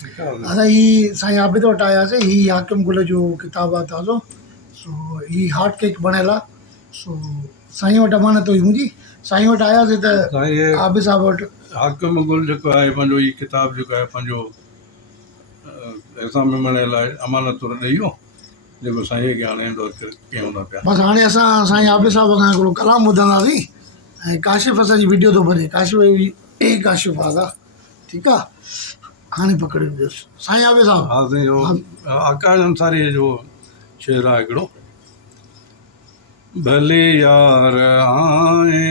असां ही साईं आबिद वटि आयासीं। ही हाकिम गुल जो किताबु आहे ताज़ो। सो ही हार्ट केक बणियल आहे। सो साईं वटि अमानत हुई मुंहिंजी। साईं वटि आयासीं त आबिद साहिब वटि हाकिम गुल जेको आहे पंहिंजो ही किताबु जेको आहे पंहिंजो एग्ज़ाम में मणियल आहे, अमानत तौरु ॾेई वियो जेको साईं खे हाणे कयूं था पिया। बसि हाणे असां साईं आबिद साहिब खां हिकिड़ो कलाम ॿुधंदासीं ऐं काशिफ़ असांजी वीडियो थो भरे। काशिफ़ आहे ठीकु आहे। हाणे पकड़ियोसि साईं आबिद साहिब। हा साईं, आकाश अंसारी जो शेर आहे हिकिड़ो। भले यार आए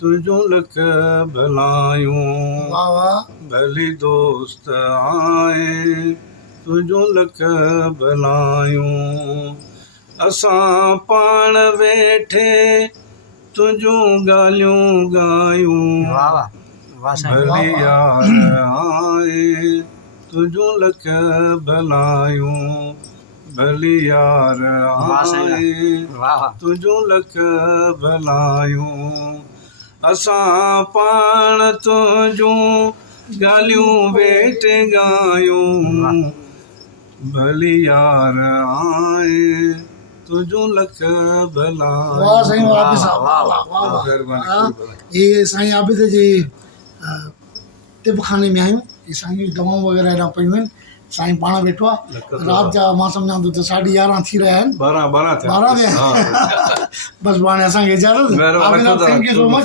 तुंहिंजो लख भलायूं, वाह वाह। भली दोस्त आए तुंहिंजो लख भलायूं, असां पाण वेठे तुंहिंजूं ॻाल्हियूं ॻायूं। भले यार आए तुंहिंजूं लख भलायूं, भली यार आए तुंहिंजूं लख भलायूं, असां पाण तुंहिंजूं ॻाल्हियूं वेठे ॻायूं। भली यार आए तुंहिंजूं लख भलायूं। वाह साईं आबिद साहिब, वाह वाह वाह। ये साईं आबिद जे तिबखाने में आहियूं। ये साईं जी दवाऊं वग़ैरह हेॾा पयूं आहिनि। साईं पाण वेठो आहे। राति जा मां सम्झां थो त 11:30 थी रहिया आहिनि। 12 बसि हाणे असांखे इजाज़त। Thank you so much.